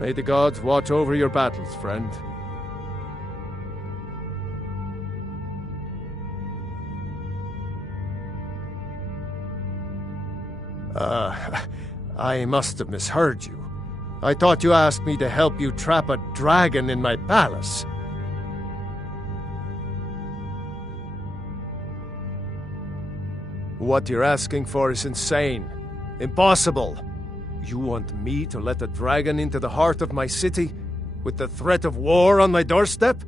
May the gods watch over your battles, friend. I must have misheard you. I thought you asked me to help you trap a dragon in my palace. What you're asking for is insane. Impossible. You want me to let a dragon into the heart of my city, with the threat of war on my doorstep?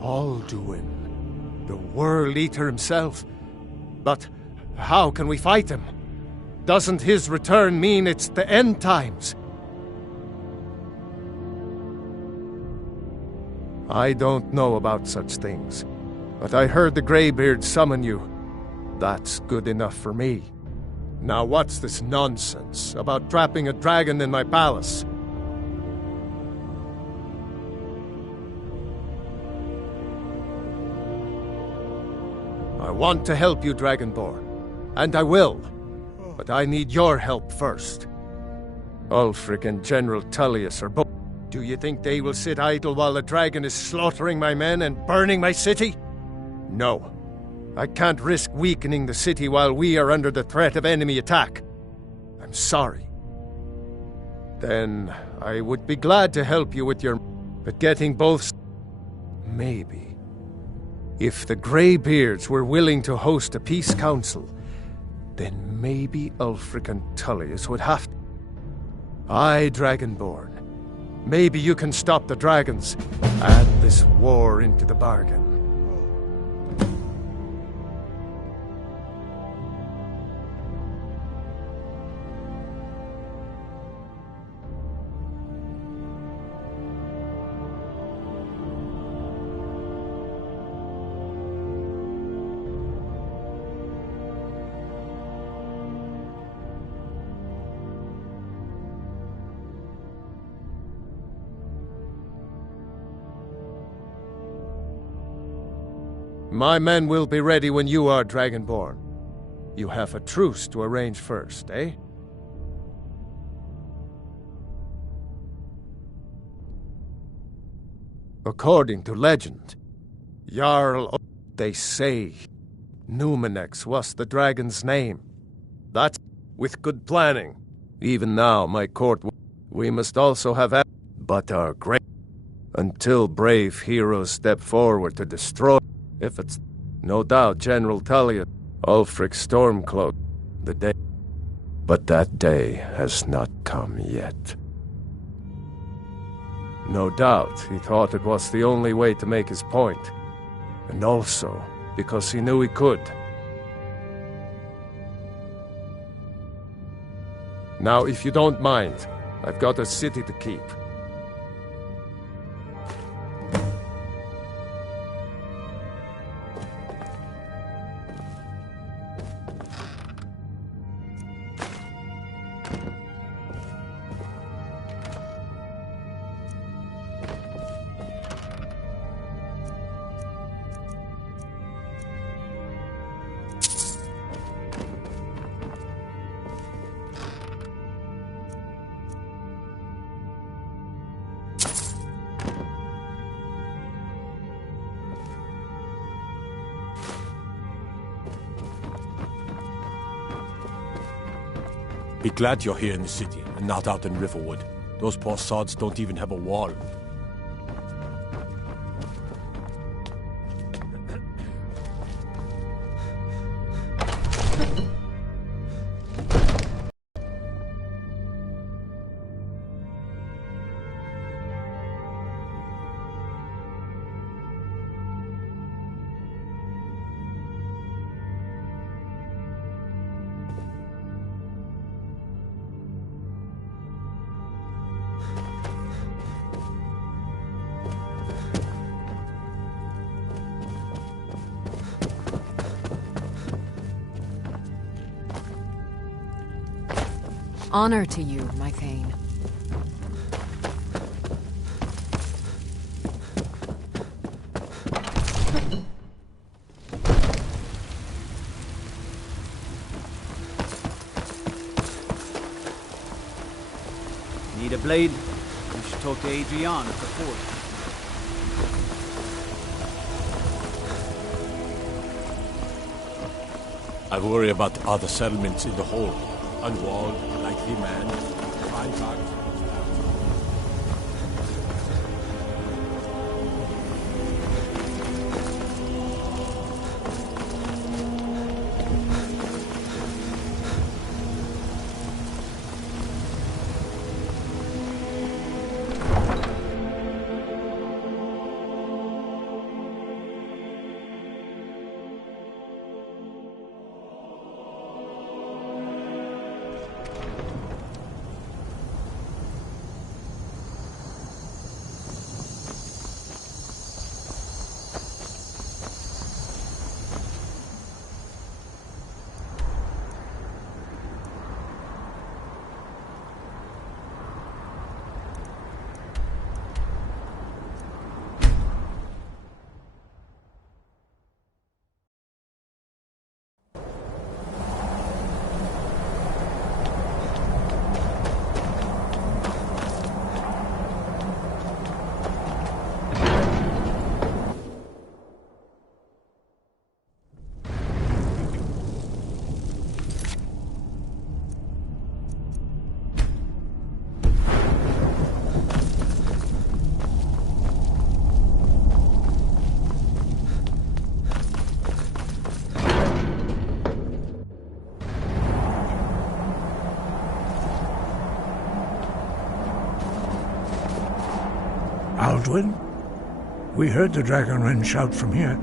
Alduin, the World Eater himself. But how can we fight him? Doesn't his return mean it's the end times? I don't know about such things, but I heard the Greybeard summon you. That's good enough for me. Now what's this nonsense about trapping a dragon in my palace? I want to help you, Dragonborn, and I will, but I need your help first. Ulfric and General Tullius are both... Do you think they will sit idle while the dragon is slaughtering my men and burning my city? No. I can't risk weakening the city while we are under the threat of enemy attack. I'm sorry. Then I would be glad to help you with your... But getting both... Maybe. If the Greybeards were willing to host a peace council, then maybe Ulfric and Tullius would have to... Aye, Dragonborn. Maybe you can stop the dragons. Add this war into the bargain. My men will be ready when you are, Dragonborn. You have a truce to arrange first, eh? According to legend, Jarl... They say Numenex was the dragon's name. That's with good planning. Even now, my court... We must also have... But our great... Until brave heroes step forward to destroy... If it's... No doubt General Tullius, Ulfric Stormcloak, the day... But that day has not come yet. No doubt he thought it was the only way to make his point. And also because he knew he could. Now, if you don't mind, I've got a city to keep. Be glad you're here in the city, and not out in Riverwood. Those poor sods don't even have a wall. Honor to you, my Thane. Need a blade? You should talk to Adrian at the fort. I worry about other settlements in the hole. Unwalled, likely man, fine back. Aldwin? We heard the Dragonren shout from here.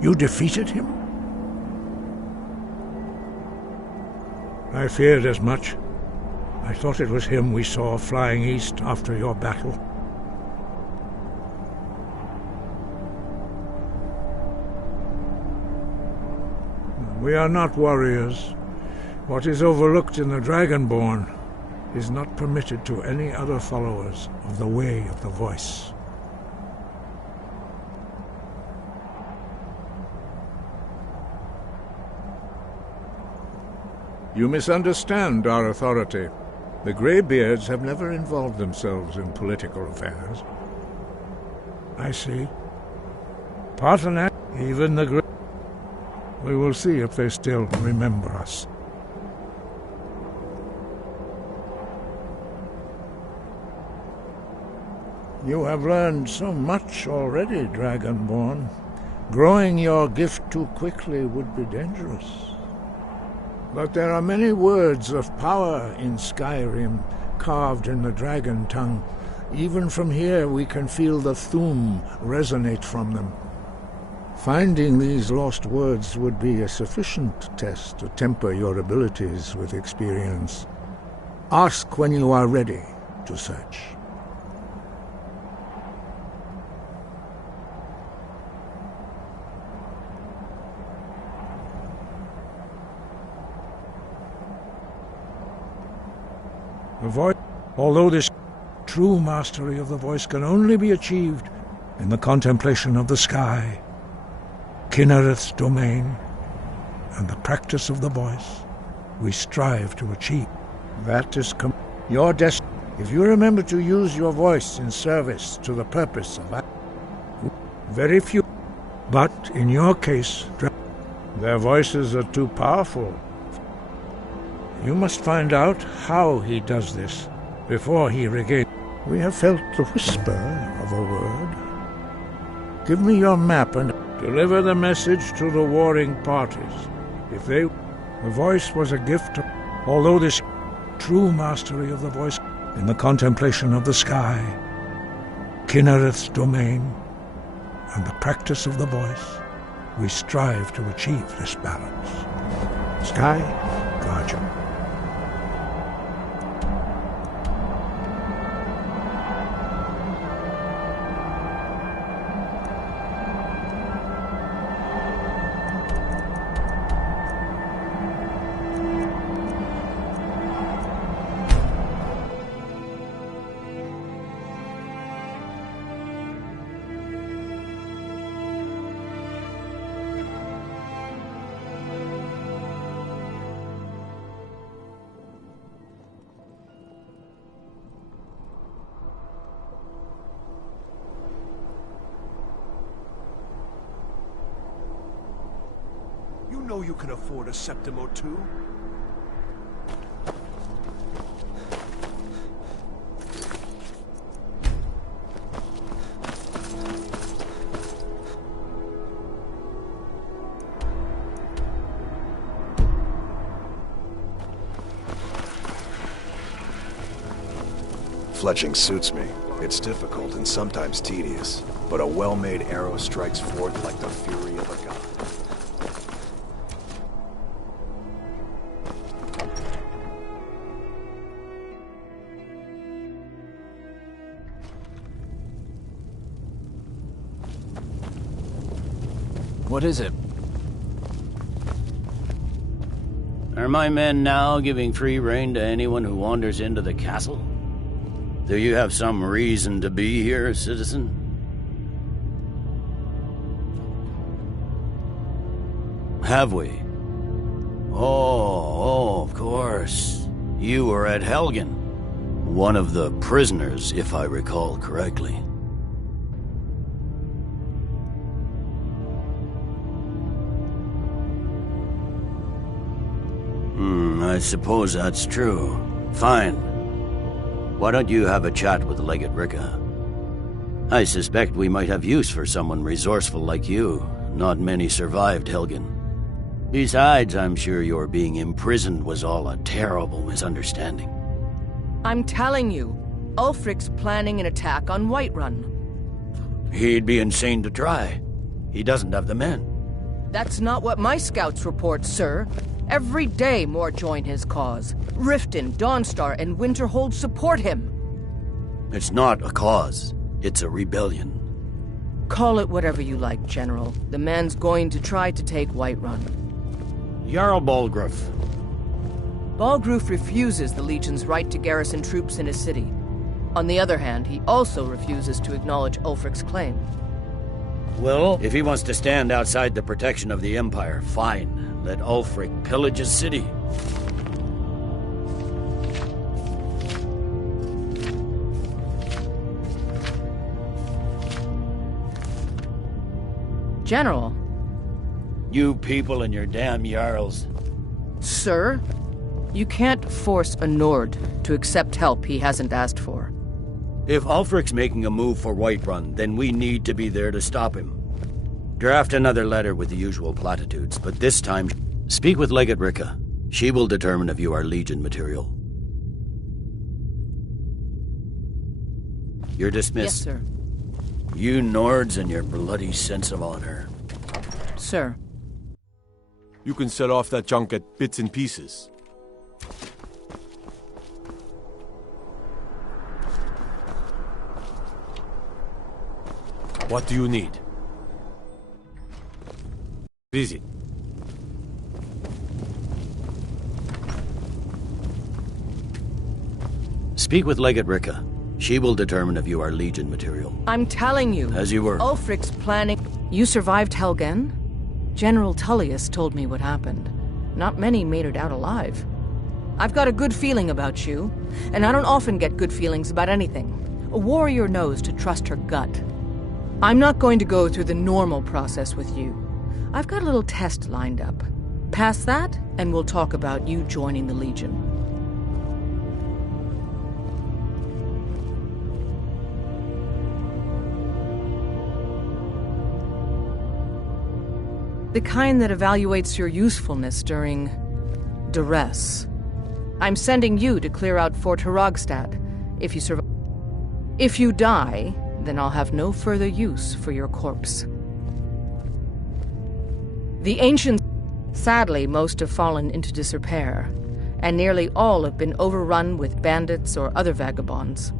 You defeated him? I feared as much. I thought it was him we saw flying east after your battle. We are not warriors. What is overlooked in the Dragonborn is not permitted to any other followers of the Way of the Voice. You misunderstand our authority. The Greybeards have never involved themselves in political affairs. I see. Parthenac, even the Grey... We will see if they still remember us. You have learned so much already, Dragonborn. Growing your gift too quickly would be dangerous. But there are many words of power in Skyrim, carved in the dragon tongue. Even from here we can feel the Thu'um resonate from them. Finding these lost words would be a sufficient test to temper your abilities with experience. Ask when you are ready to search. The voice, although this true mastery of the voice can only be achieved in the contemplation of the sky, Kinnereth's domain, and the practice of the voice, we strive to achieve. That is your destiny. If you remember to use your voice in service to the purpose of that, very few, but in your case, their voices are too powerful. You must find out how he does this before he regains. We have felt the whisper of a word. Give me your map and deliver the message to the warring parties. If they... The voice was a gift, although this true mastery of the voice in the contemplation of the sky, Kinnereth's domain, and the practice of the voice, we strive to achieve this balance. Sky, guard you. show you can afford a septim or two. Fletching suits me. It's difficult and sometimes tedious, but a well-made arrow strikes forth like the fury of a god. What is it? Are my men now giving free rein to anyone who wanders into the castle? Do you have some reason to be here, citizen? Have we? Oh, of course. You were at Helgen. One of the prisoners, if I recall correctly. I suppose that's true. Fine. Why don't you have a chat with Legate Ricca? I suspect we might have use for someone resourceful like you. Not many survived Helgen. Besides, I'm sure your being imprisoned was all a terrible misunderstanding. I'm telling you, Ulfric's planning an attack on Whiterun. He'd be insane to try. He doesn't have the men. That's not what my scouts report, sir. Every day more join his cause. Riften, Dawnstar, and Winterhold support him. It's not a cause. It's a rebellion. Call it whatever you like, General. The man's going to try to take Whiterun. Jarl Balgruuf. Balgruuf refuses the Legion's right to garrison troops in his city. On the other hand, he also refuses to acknowledge Ulfric's claim. Well, if he wants to stand outside the protection of the Empire, fine. Let Ulfric pillage his city. General. You people and your damn Jarls. Sir, you can't force a Nord to accept help he hasn't asked for. If Ulfric's making a move for Whiterun, then we need to be there to stop him. Draft another letter with the usual platitudes, but this time, speak with Legate Ricca. She will determine if you are Legion material. You're dismissed. Yes, sir. You Nords and your bloody sense of honor. Sir. You can set off that junk at bits and pieces. What do you need? What is it? Speak with Legate Ricca. She will determine if you are Legion material. I'm telling you. As you were. Ulfric's planning... You survived Helgen? General Tullius told me what happened. Not many made it out alive. I've got a good feeling about you, and I don't often get good feelings about anything. A warrior knows to trust her gut. I'm not going to go through the normal process with you. I've got a little test lined up. Pass that, and we'll talk about you joining the Legion. The kind that evaluates your usefulness during duress. I'm sending you to clear out Fort Hrogstad. If you survive. If you die, then I'll have no further use for your corpse. The ancients... Sadly, most have fallen into disrepair, and nearly all have been overrun with bandits or other vagabonds.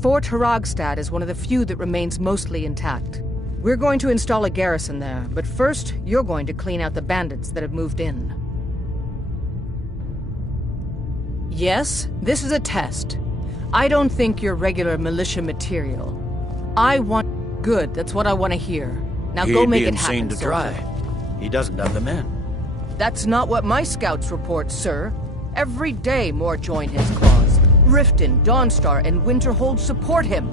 Fort Hrogstad is one of the few that remains mostly intact. We're going to install a garrison there, but first, you're going to clean out the bandits that have moved in. Yes, this is a test. I don't think you're regular militia material. I want good, that's what I want to hear. Now go make it happen, He'd be insane to try. He doesn't have the men. That's not what my scouts report, sir. Every day more join his cause. Riften, Dawnstar, and Winterhold support him.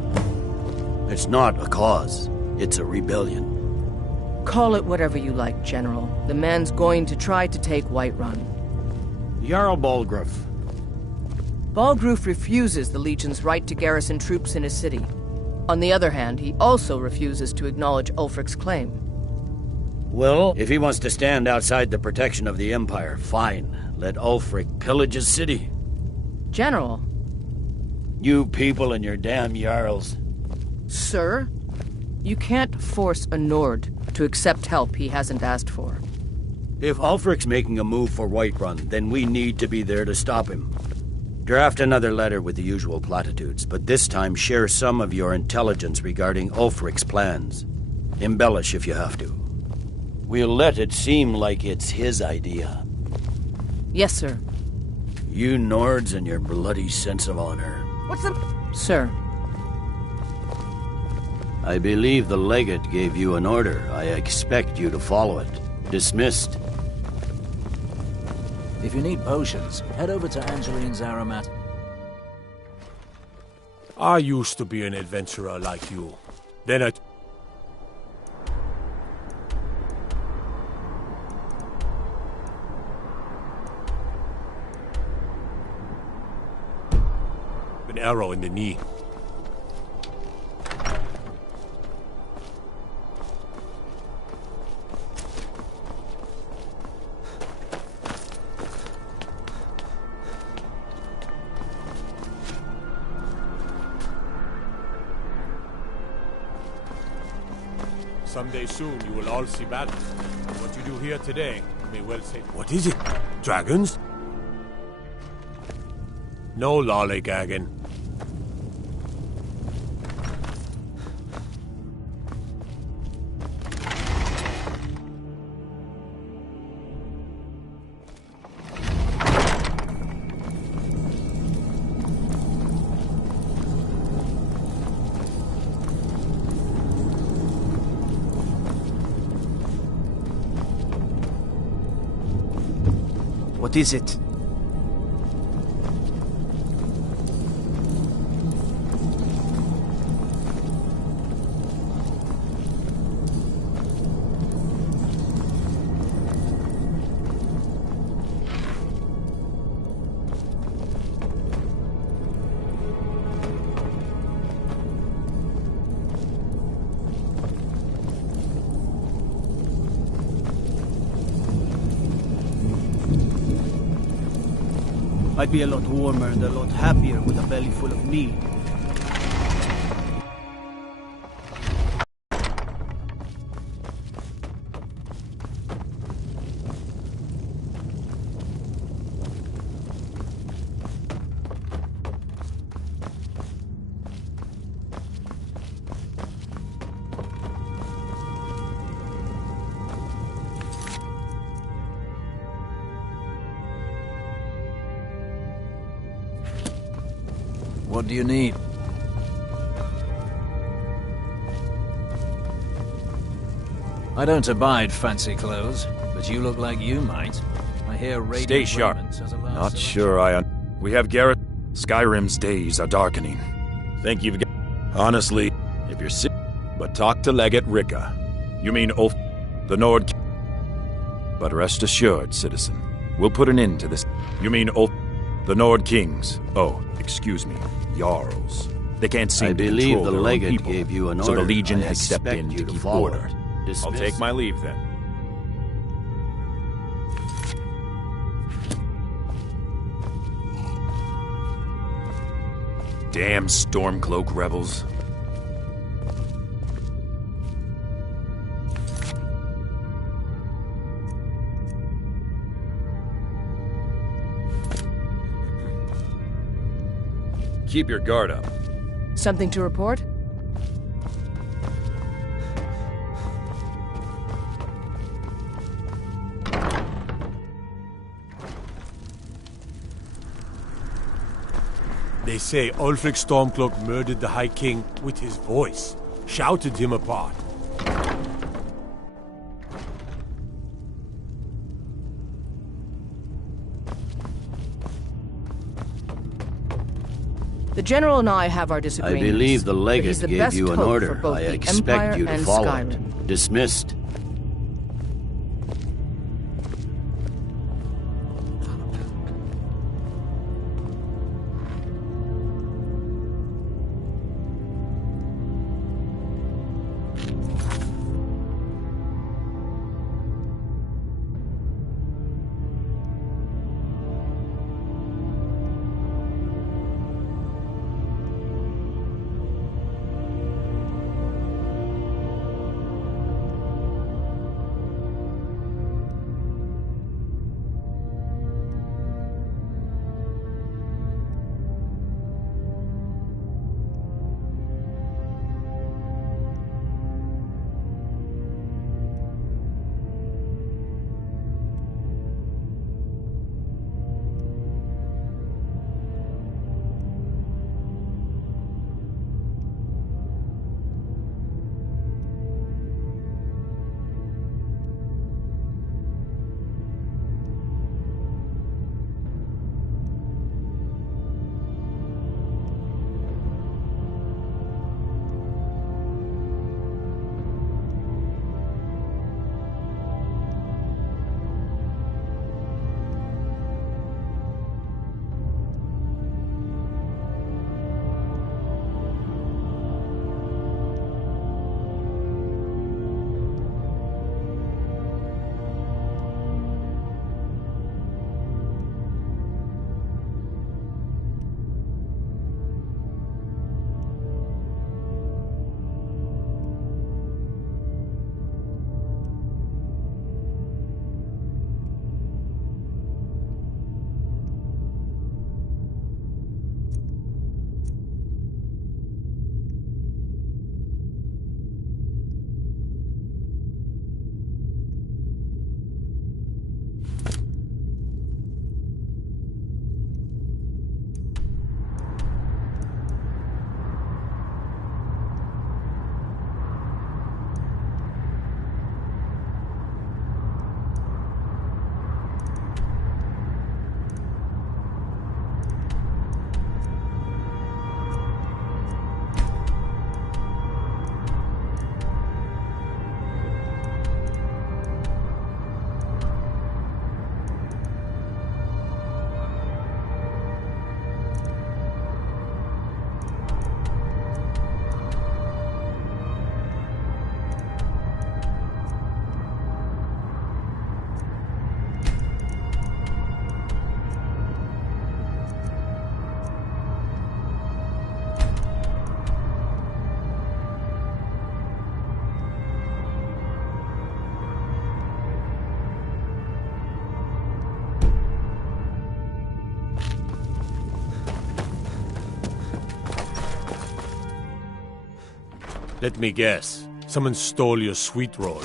It's not a cause. It's a rebellion. Call it whatever you like, General. The man's going to try to take Whiterun. Jarl Balgruuf. Balgruuf refuses the Legion's right to garrison troops in his city. On the other hand, he also refuses to acknowledge Ulfric's claim. Well, if he wants to stand outside the protection of the Empire, fine. Let Ulfric pillage his city. General. You people and your damn Jarls. Sir? You can't force a Nord to accept help he hasn't asked for. If Ulfric's making a move for Whiterun, then we need to be there to stop him. Draft another letter with the usual platitudes, but this time share some of your intelligence regarding Ulfric's plans. Embellish if you have to. We'll let it seem like it's his idea. Yes, sir. You Nords and your bloody sense of honor. What's the... Sir. I believe the Legate gave you an order. I expect you to follow it. Dismissed. If you need potions, head over to Angeline's Aromat. I used to be an adventurer like you. Then I... An arrow in the knee. Someday soon you will all see battle. What you do here today, you may well say... What is it? Dragons? No lollygagging. What is it? I'd be a lot warmer and a lot happier with a belly full of meat. What do you need? I don't abide fancy clothes, but you look like you might. I hear Radiant Stay sharp. Raiment has a last Not selection. sure We have Garrett. Skyrim's days are darkening. Think you've got... Honestly, if you're sick... But talk to Legate Ricka. You mean Ulf... the Nord... But rest assured, citizen, we'll put an end to this. You mean Ulf... the Nord Kings. Oh, excuse me, Jarls. They can't seem to believe control the their own Legate people, gave you an so order. the Legion I has stepped expect in you to to keep follow order. it. I'll Dismissed. take my leave then. Damn Stormcloak rebels. Keep your guard up. Something to report? They say Ulfric Stormcloak murdered the High King with his voice, shouted him apart. The General and I have our I disagreements. believe the but he's Legate the gave best you an hope order. for both I the expect Empire you to and follow Skyrim. it. Dismissed. Let me guess. Someone stole your sweet roll.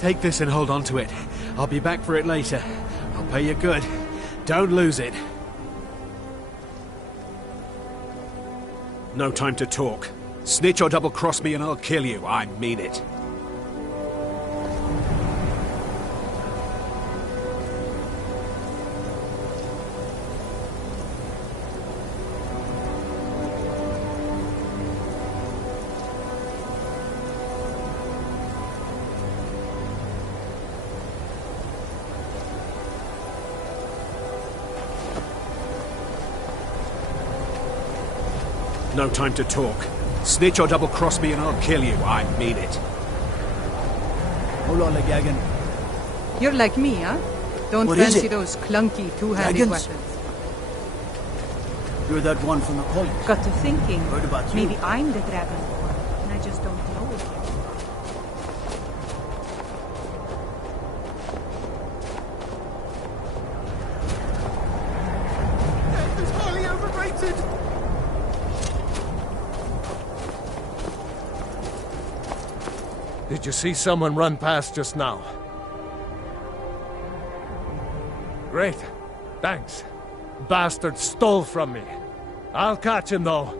Take this and hold on to it. I'll be back for it later. I'll pay you good. Don't lose it. No time to talk. Snitch or double-cross me and I'll kill you. I mean it. No time to talk. Snitch or double-cross me and I'll kill you. I mean it. Hold on, Legagan. You're like me, huh? Don't What is fancy it? those clunky two-handed Dragons? weapons. You're that one from the college. Got to thinking. Heard about you. Maybe I'm the Dragonborn, and I just don't know it yet. Death is highly overrated! Did you see someone run past just now? Great. Thanks. Bastard stole from me. I'll catch him, though.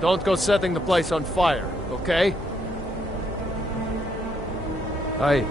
Don't go setting the place on fire, okay? Aye.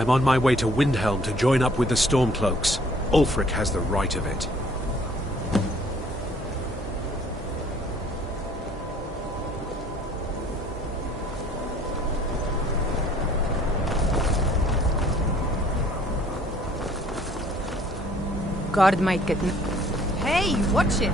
I'm on my way to Windhelm to join up with the Stormcloaks. Ulfric has the right of it. Guard might get... Hey, watch it!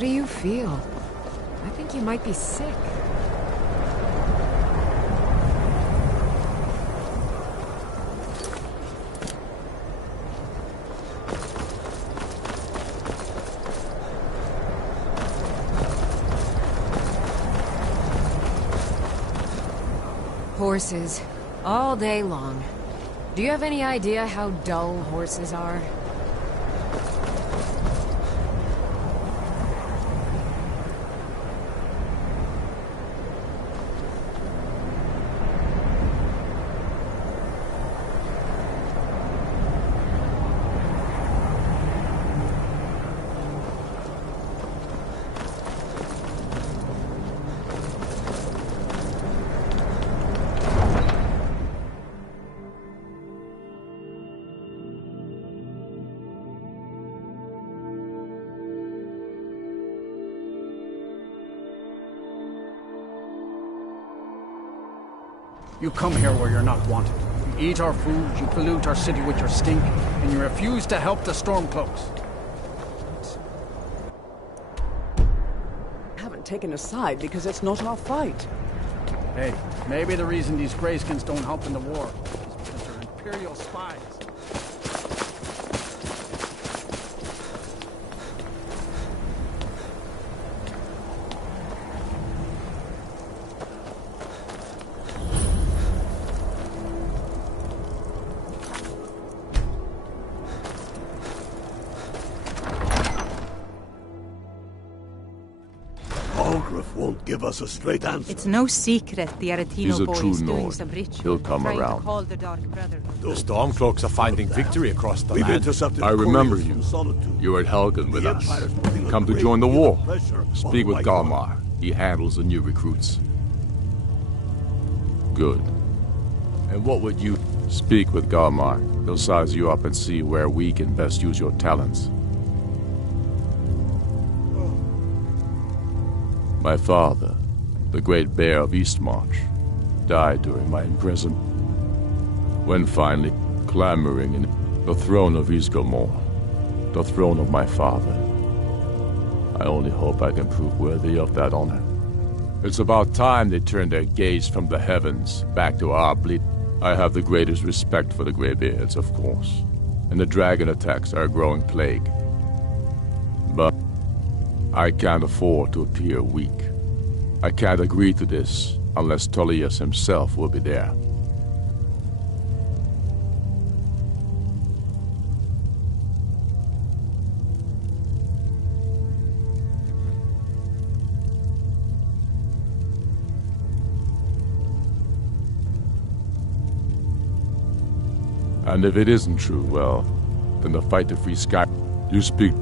How do you feel? I think you might be sick. Horses. All day long. Do you have any idea how dull horses are? You come here where you're not wanted. You eat our food, you pollute our city with your stink, and you refuse to help the Stormcloaks. Haven't taken a side because it's not our fight. Hey, maybe the reason these Greyskins don't help in the war is because they're Imperial spies. Won't give us a straight answer. It's no secret the Aretino boy is doing some ritual. He'll come trying around. To call the Dark Brotherhood. The Stormcloaks are finding victory across the land. I remember you. You were at Helgen with us. Come to join the war. Speak with Galmar. He handles the new recruits. Good. And what would you... Speak with Galmar. He'll size you up and see where we can best use your talents. My father, the Great Bear of Eastmarch, died during my imprisonment. When finally clambering in the throne of Ysgramor, the throne of my father, I only hope I can prove worthy of that honor. It's about time they turned their gaze from the heavens back to our bleed. I have the greatest respect for the Greybeards, of course, and the dragon attacks are a growing plague. But I can't afford to appear weak. I can't agree to this unless Tullius himself will be there. And if it isn't true, well, then the fight to free Skyrim. You speak.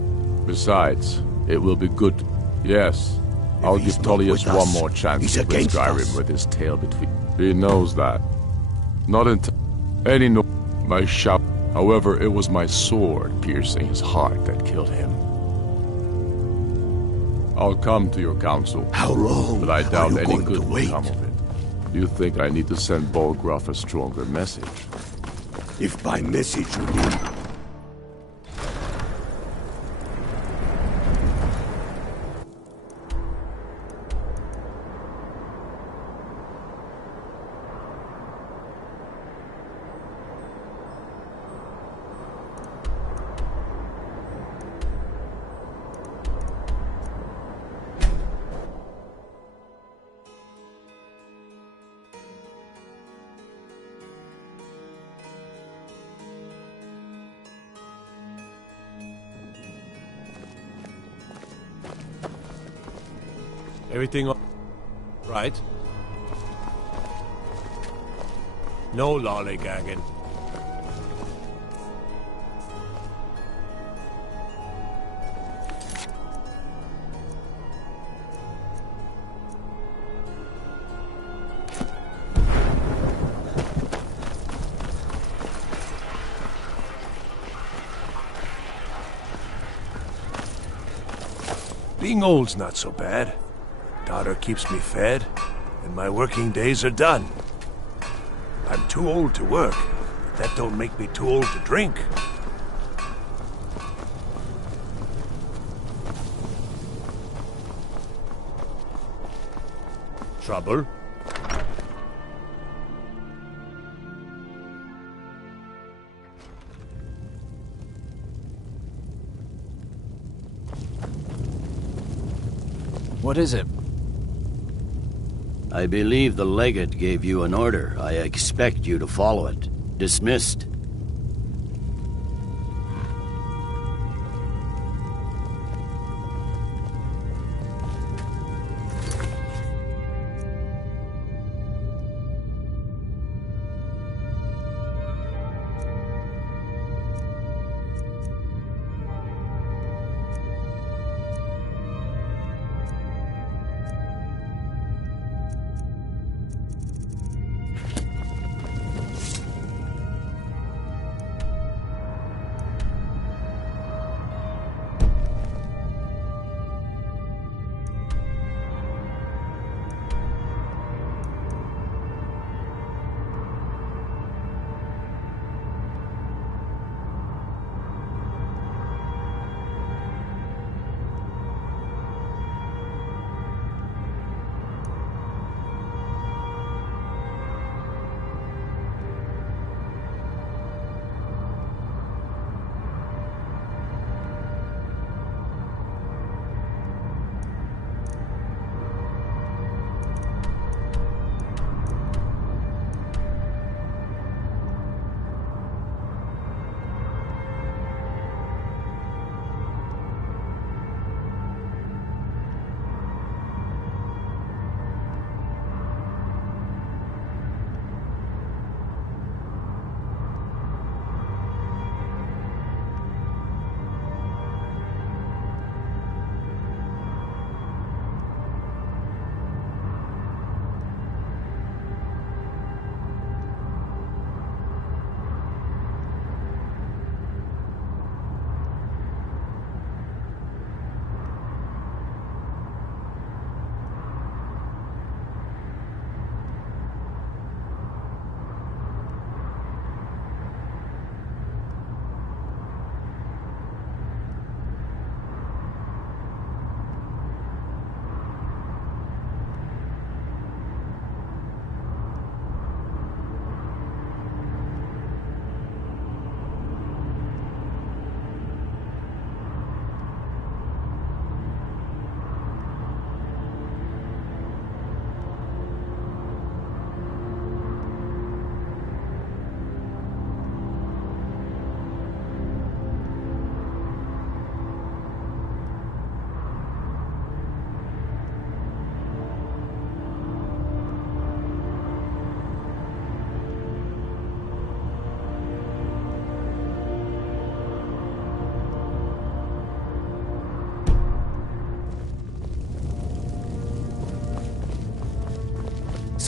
Besides, it will be good. Yes, I'll give Tullius one more chance to rid Skyrim with his tail between. He knows that. Not any no. My shout. However, it was my sword piercing his heart that killed him. I'll come to your council. How long? But I doubt any good will come of it. You think I need to send Bolgraf a stronger message? If by message you mean... Everything right? No lollygagging. Being old's not so bad. Daughter keeps me fed, and my working days are done. I'm too old to work, but that don't make me too old to drink. Trouble? What is it? I believe the legate gave you an order. I expect you to follow it. Dismissed.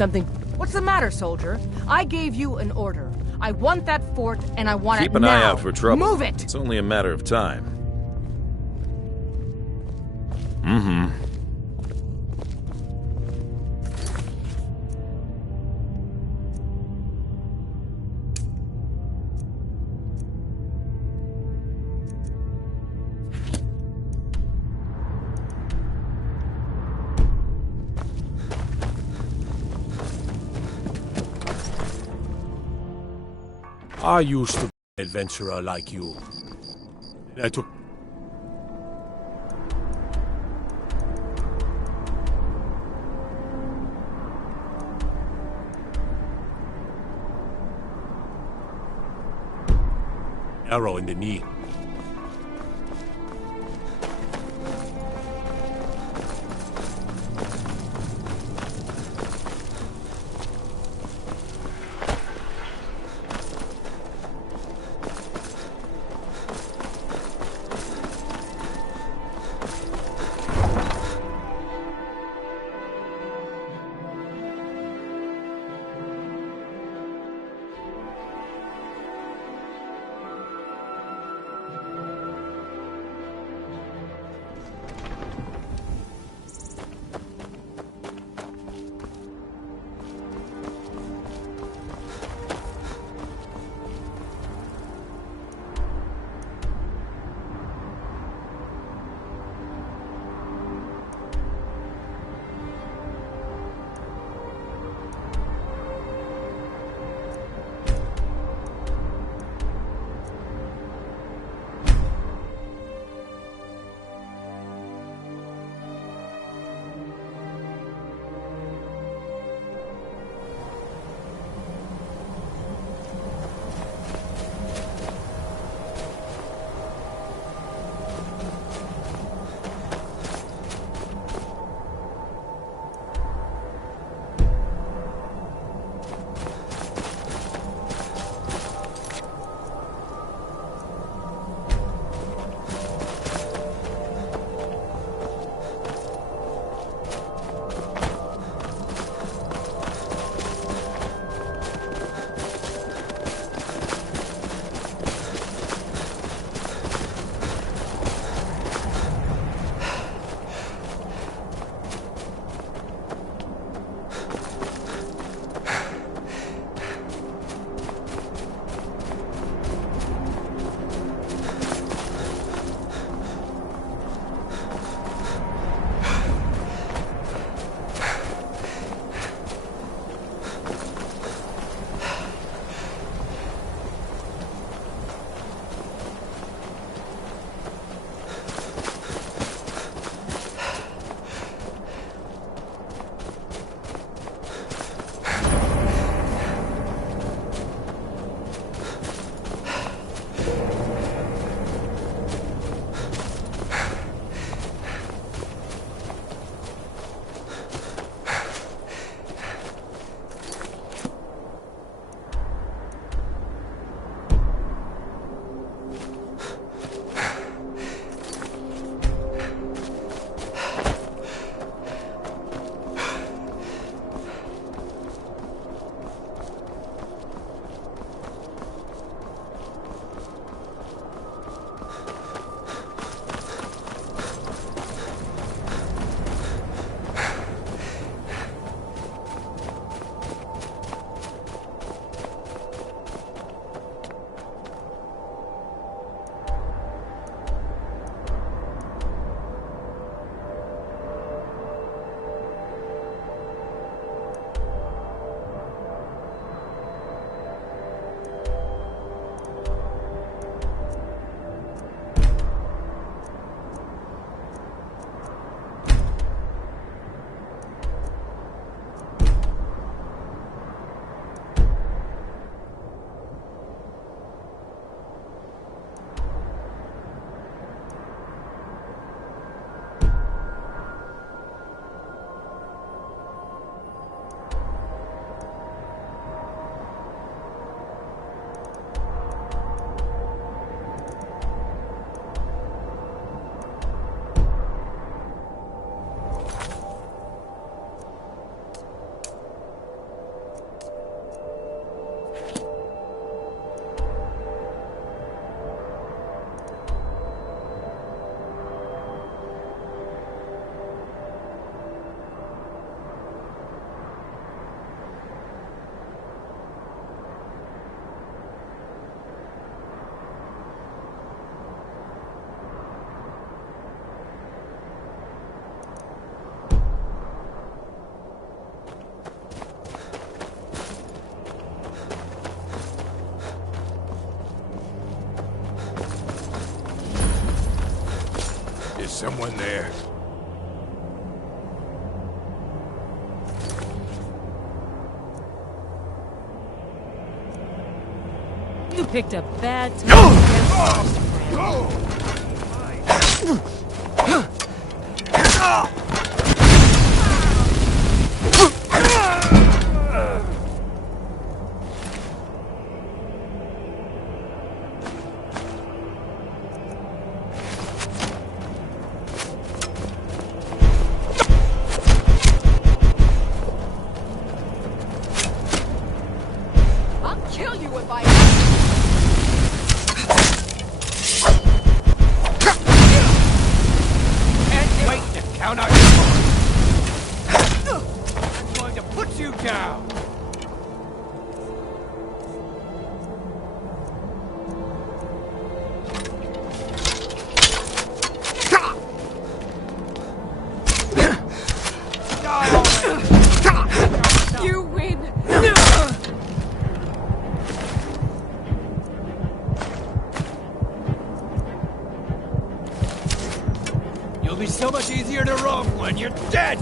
Something... What's the matter, soldier? I gave you an order. I want that fort, and I want Keep it an now. eye out for trouble. Move it! It's only a matter of time. Mm-hmm. I used to be an adventurer like you. I took... arrow in the knee. someone there. You picked a bad time. I'll kill you if I... Can't wait to count our scores. I'm going to put you down. You win! You'll be so much easier to rob when you're dead!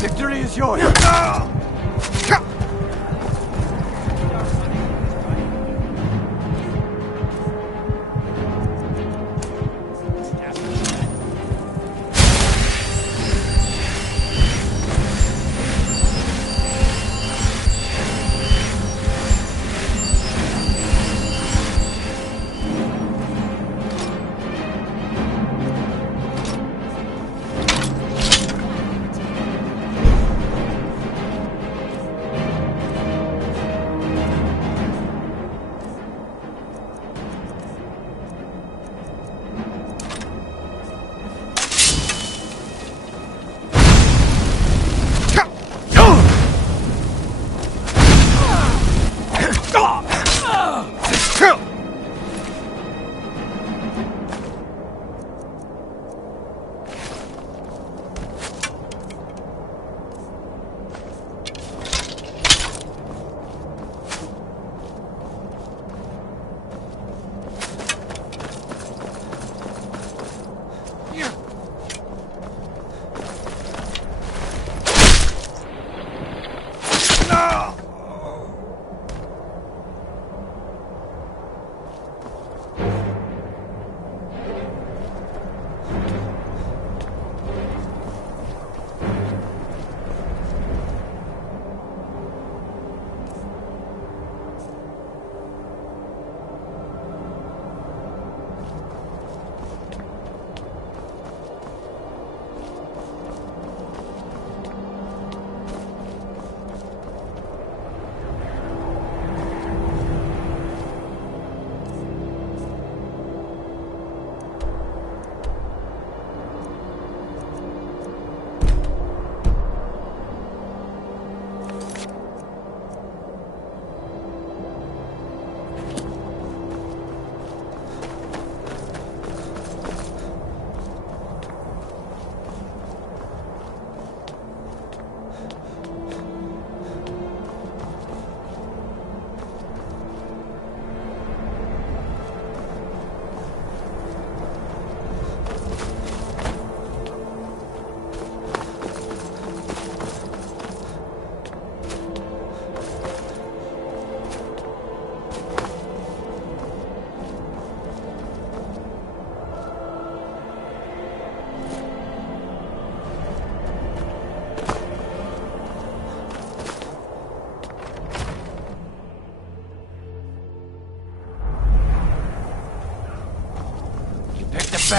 Victory is yours!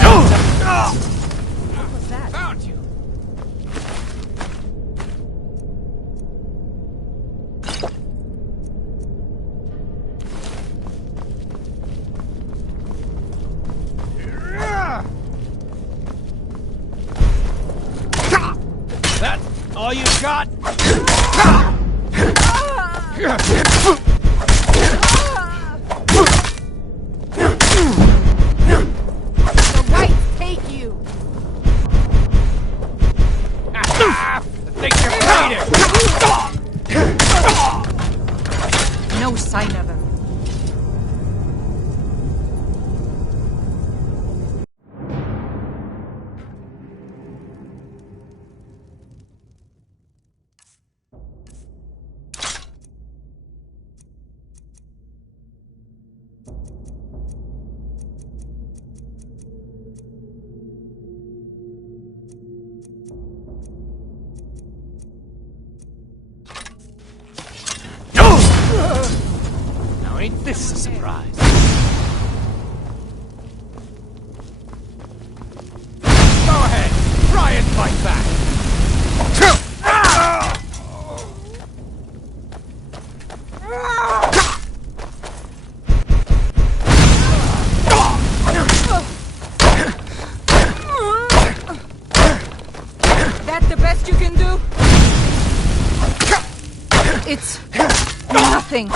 What was that? Found you. That all you got? I think you're beating. this a surprise? Go ahead! Try and fight back! That the best you can do? It's nothing.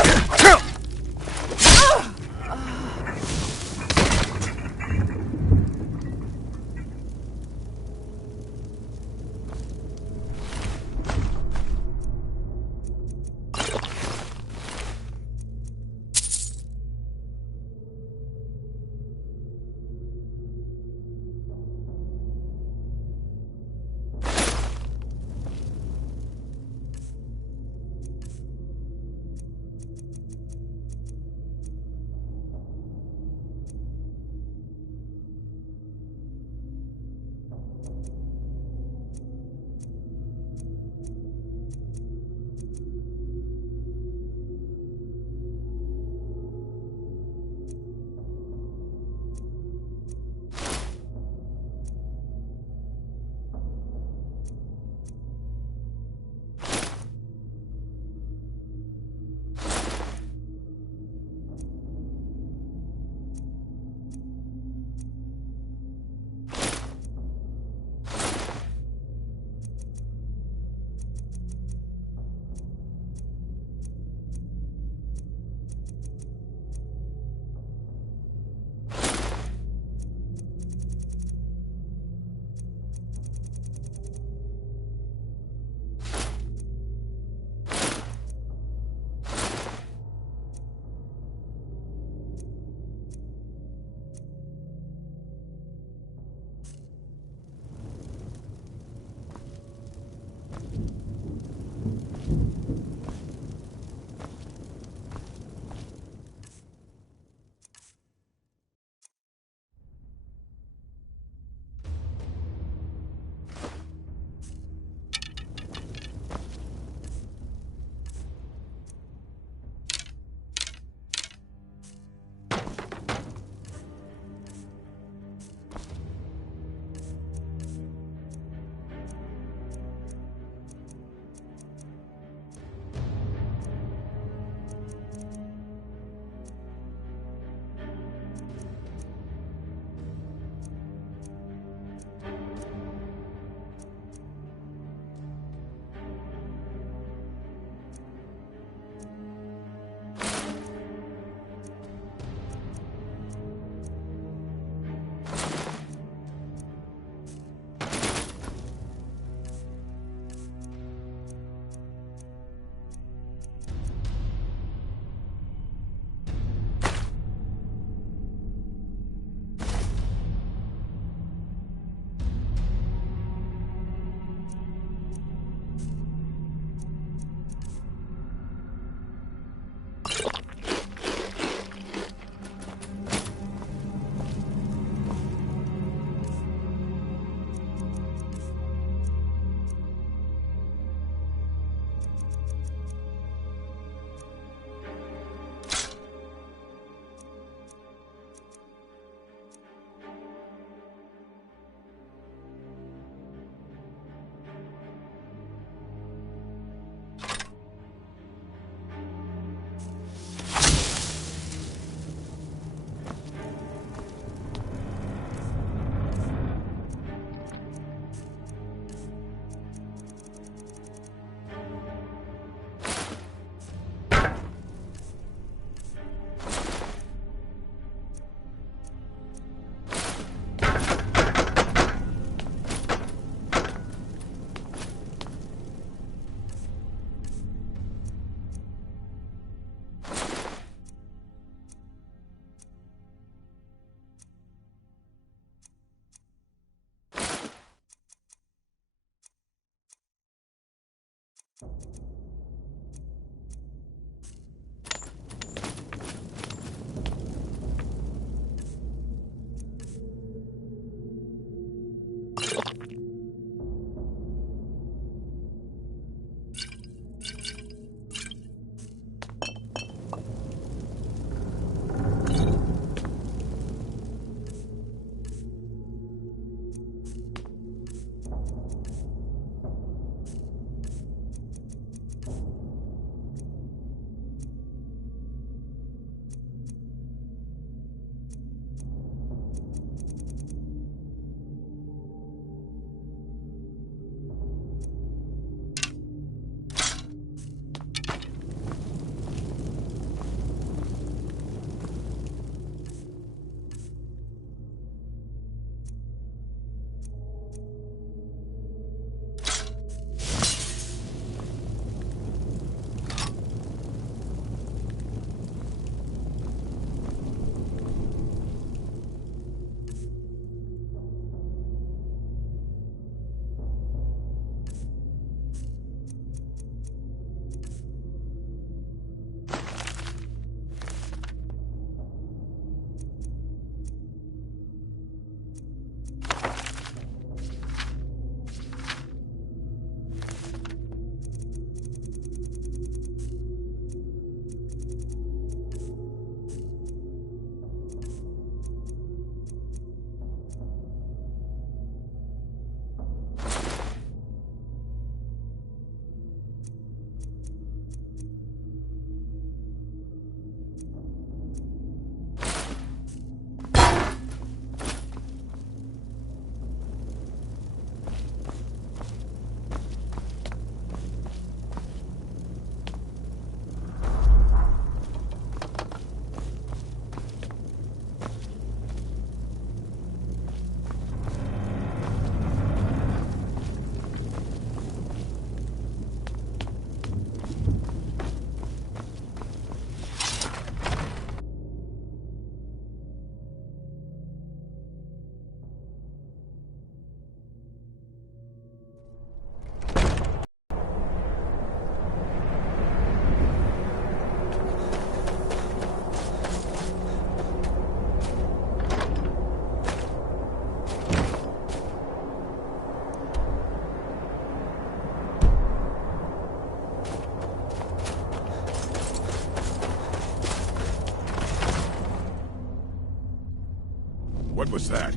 What was that?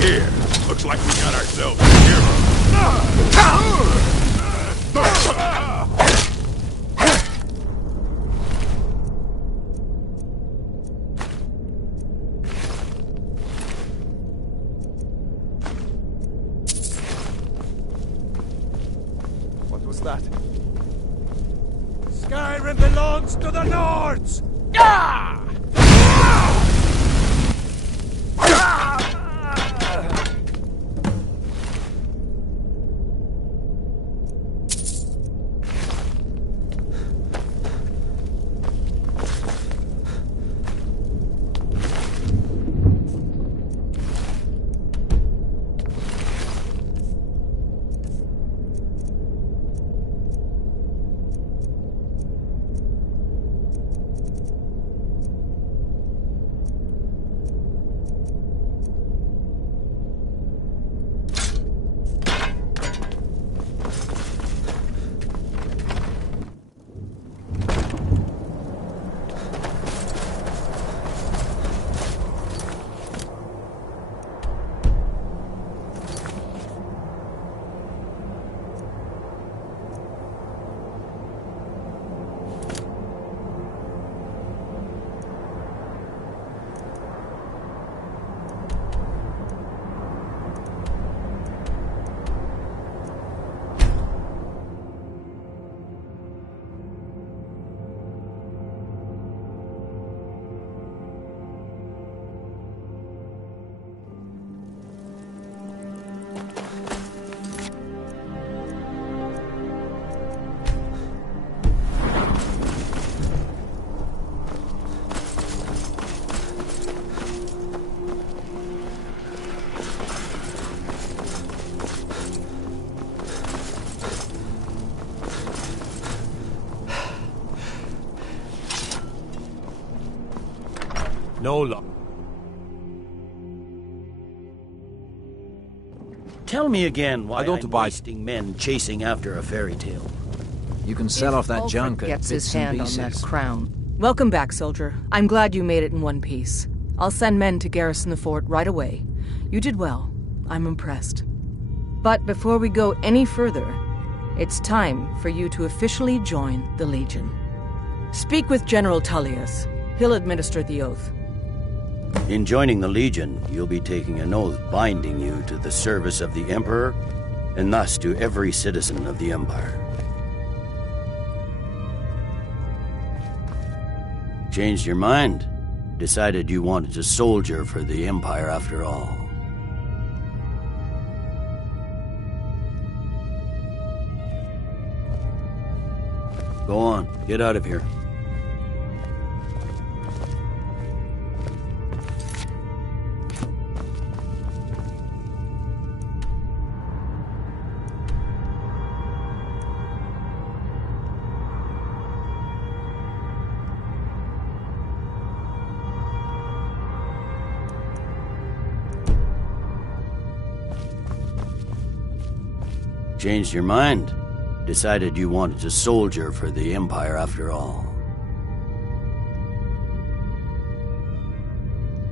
Here! Looks like we got ourselves a hero. What was that? Skyrim belongs to the Nords! No luck. Tell me again why I don't I'm buy- wasting men chasing after a fairy tale. You can sell off that Ulfric junk at gets his bits and hand on pieces. that crown. Welcome back, soldier. I'm glad you made it in one piece. I'll send men to garrison the fort right away. You did well. I'm impressed. But before we go any further, it's time for you to officially join the Legion. Speak with General Tullius. He'll administer the oath. In joining the Legion, you'll be taking an oath binding you to the service of the Emperor, and thus to every citizen of the Empire. Changed your mind? Decided you wanted to soldier for the Empire after all. Go on, get out of here. Changed your mind? Decided you wanted to soldier for the Empire after all.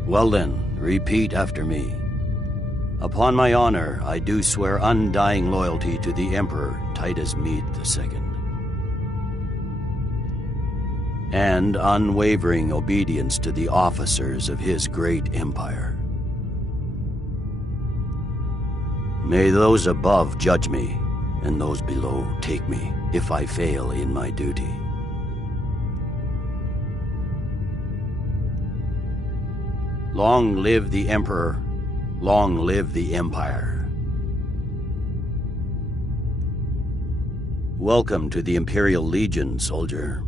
Well then, repeat after me. Upon my honor, I do swear undying loyalty to the Emperor Titus Mede II. And unwavering obedience to the officers of his great empire. May those above judge me, and those below take me, if I fail in my duty. Long live the Emperor, long live the Empire. Welcome to the Imperial Legion, soldier.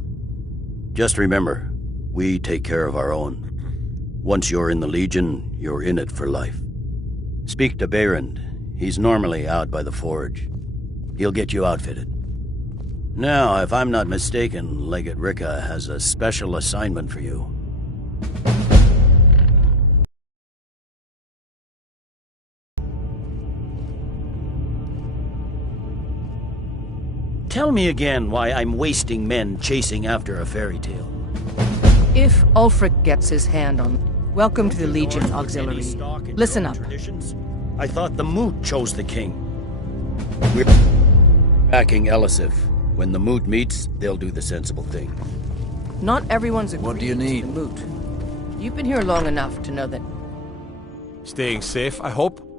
Just remember, we take care of our own. Once you're in the Legion, you're in it for life. Speak to Behrend. He's normally out by the forge. He'll get you outfitted. Now, if I'm not mistaken, Legate Ricca has a special assignment for you. Tell me again why I'm wasting men chasing after a fairy tale. If Ulfric gets his hand on... Welcome to the Legion Auxiliary. Listen up. I thought the Moot chose the king. We're backing Elisif. When the Moot meets, they'll do the sensible thing. Not everyone's agreed What do you need? to the Moot. You've been here long enough to know that... Staying safe, I hope?